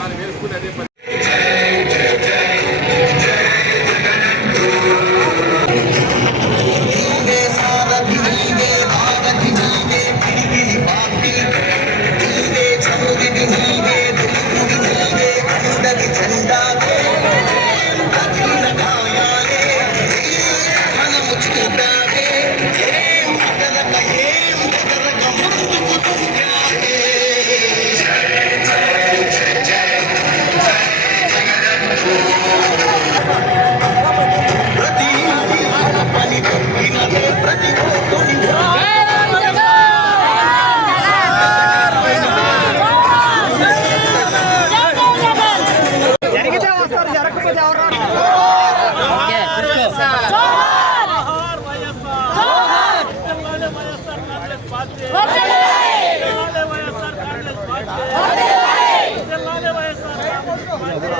detalhe mesmo, colheria para 好，好，好，好，好，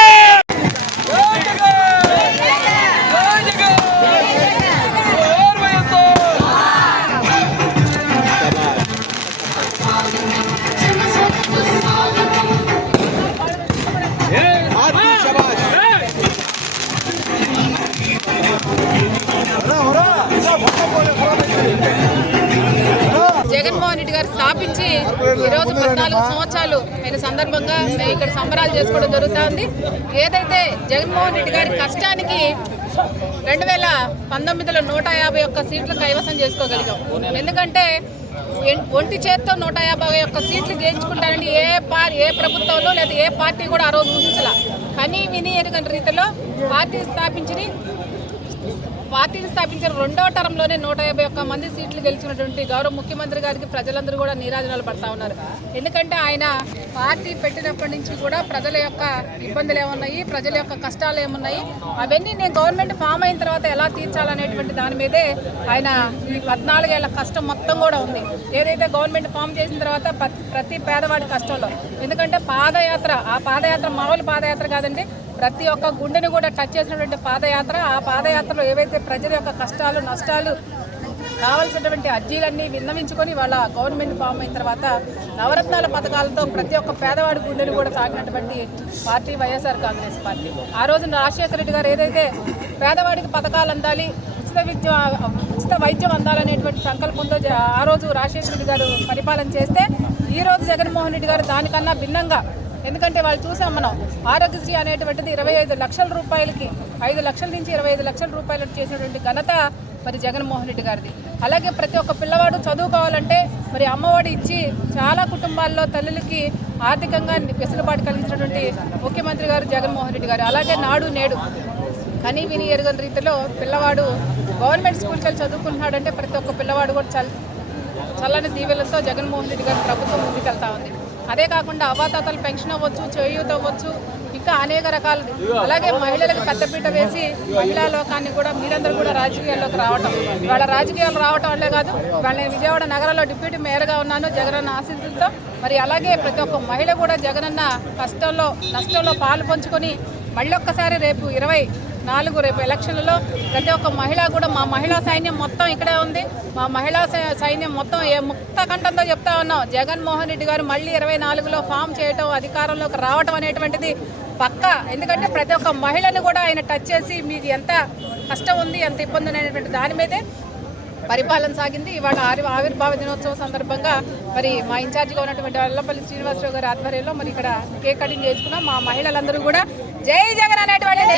స్థాపించి ఈరోజు పద్నాలుగు సంవత్సరాలు అయిన సందర్భంగా మేము ఇక్కడ సంబరాలు చేసుకోవడం జరుగుతుంది ఏదైతే జగన్మోహన్ రెడ్డి గారి కష్టానికి రెండు వేల పంతొమ్మిదిలో నూట యాభై ఒక్క సీట్లు కైవసం చేసుకోగలిగాం ఎందుకంటే ఒంటి చేత్తో నూట యాభై ఒక్క సీట్లు గెలుచుకుంటారండి ఏ పా ఏ ప్రభుత్వంలో లేదా ఏ పార్టీ కూడా ఆ రోజు ఊహించలా కనీ విని ఎరుగని రీతిలో పార్టీ స్థాపించి పార్టీని స్థాపించిన రెండవ టర్మ్లోనే నూట మంది సీట్లు గెలిచినటువంటి గౌరవ ముఖ్యమంత్రి గారికి ప్రజలందరూ కూడా నీరాజనాలు పడతా ఉన్నారు ఎందుకంటే ఆయన పార్టీ పెట్టినప్పటి నుంచి కూడా ప్రజల యొక్క ఇబ్బందులు ఏమున్నాయి ప్రజల యొక్క కష్టాలు ఏమున్నాయి అవన్నీ నేను గవర్నమెంట్ ఫామ్ అయిన తర్వాత ఎలా తీర్చాలనేటువంటి దాని మీదే ఆయన ఈ పద్నాలుగేళ్ల కష్టం మొత్తం కూడా ఉంది ఏదైతే గవర్నమెంట్ ఫామ్ చేసిన తర్వాత ప్రతి పేదవాడి కష్టంలో ఎందుకంటే పాదయాత్ర ఆ పాదయాత్ర మామూలు పాదయాత్ర కాదండి ప్రతి ఒక్క గుండెని కూడా టచ్ చేసినటువంటి పాదయాత్ర ఆ పాదయాత్రలో ఏవైతే ప్రజల యొక్క కష్టాలు నష్టాలు కావాల్సినటువంటి అర్జీలన్నీ విన్నవించుకొని వాళ్ళ గవర్నమెంట్ ఫామ్ అయిన తర్వాత నవరత్నాల పథకాలతో ప్రతి ఒక్క పేదవాడి గుండెని కూడా తాకినటువంటి పార్టీ వైఎస్ఆర్ కాంగ్రెస్ పార్టీ ఆ రోజు రాజశేఖర రెడ్డి గారు ఏదైతే పేదవాడికి పథకాలు అందాలి ఉచిత విద్య ఉచిత వైద్యం అందాలనేటువంటి సంకల్పంతో ఆ రోజు రాజశేఖర రెడ్డి గారు పరిపాలన చేస్తే ఈ రోజు జగన్మోహన్ రెడ్డి గారు దానికన్నా భిన్నంగా ఎందుకంటే వాళ్ళు చూసాం మనం ఆరోగ్యశ్రీ అనేటువంటిది ఇరవై ఐదు లక్షల రూపాయలకి ఐదు లక్షల నుంచి ఇరవై ఐదు లక్షల రూపాయలు చేసినటువంటి ఘనత మరి జగన్మోహన్ రెడ్డి గారిది అలాగే ప్రతి ఒక్క పిల్లవాడు చదువుకోవాలంటే మరి అమ్మఒడి ఇచ్చి చాలా కుటుంబాల్లో తల్లులకి ఆర్థికంగా వెసులుబాటు కలిగించినటువంటి ముఖ్యమంత్రి గారు జగన్మోహన్ రెడ్డి గారు అలాగే నాడు నేడు కనీ విని ఎరుగని రీతిలో పిల్లవాడు గవర్నమెంట్ స్కూల్స్ చదువుకుంటున్నాడంటే ప్రతి ఒక్క పిల్లవాడు కూడా చల్ చల్లని దీవెలతో జగన్మోహన్ రెడ్డి గారు ప్రభుత్వం ముందుకెళ్తా ఉంది అదే కాకుండా అవాతాతలు పెన్షన్ అవ్వచ్చు చేయూత అవ్వచ్చు ఇంకా అనేక రకాలు అలాగే మహిళలకు కత్తపీట వేసి మహిళా లోకాన్ని కూడా మీరందరూ కూడా రాజకీయాల్లోకి రావటం వాళ్ళ రాజకీయాలు రావటం వల్లే కాదు వాళ్ళని విజయవాడ నగరంలో డిప్యూటీ మేయర్గా ఉన్నాను జగన్ ఆశీస్సులతో మరి అలాగే ప్రతి ఒక్క మహిళ కూడా జగనన్న కష్టంలో నష్టంలో పాలు పంచుకొని మళ్ళీ ఒక్కసారి రేపు ఇరవై నాలుగు రేపు ఎలక్షన్లలో ప్రతి ఒక్క మహిళ కూడా మా మహిళా సైన్యం మొత్తం ఇక్కడే ఉంది మా మహిళా సైన్యం మొత్తం ఏ ముక్త కంఠంతో చెప్తా ఉన్నాం జగన్మోహన్ రెడ్డి గారు మళ్ళీ ఇరవై నాలుగులో ఫామ్ చేయటం అధికారంలోకి రావటం అనేటువంటిది పక్క ఎందుకంటే ప్రతి ఒక్క మహిళను కూడా ఆయన టచ్ చేసి మీది ఎంత కష్టం ఉంది ఎంత ఇబ్బంది అనేటువంటి దాని మీదే పరిపాలన సాగింది ఇవాళ ఆవి ఆవిర్భావ దినోత్సవం సందర్భంగా మరి మా ఇన్ఛార్జిగా ఉన్నటువంటి వల్లపల్లి శ్రీనివాసరావు గారి ఆధ్వర్యంలో మరి ఇక్కడ కేక్ కటింగ్ చేసుకున్నాం మా మహిళలందరూ కూడా जय जगन्नाथ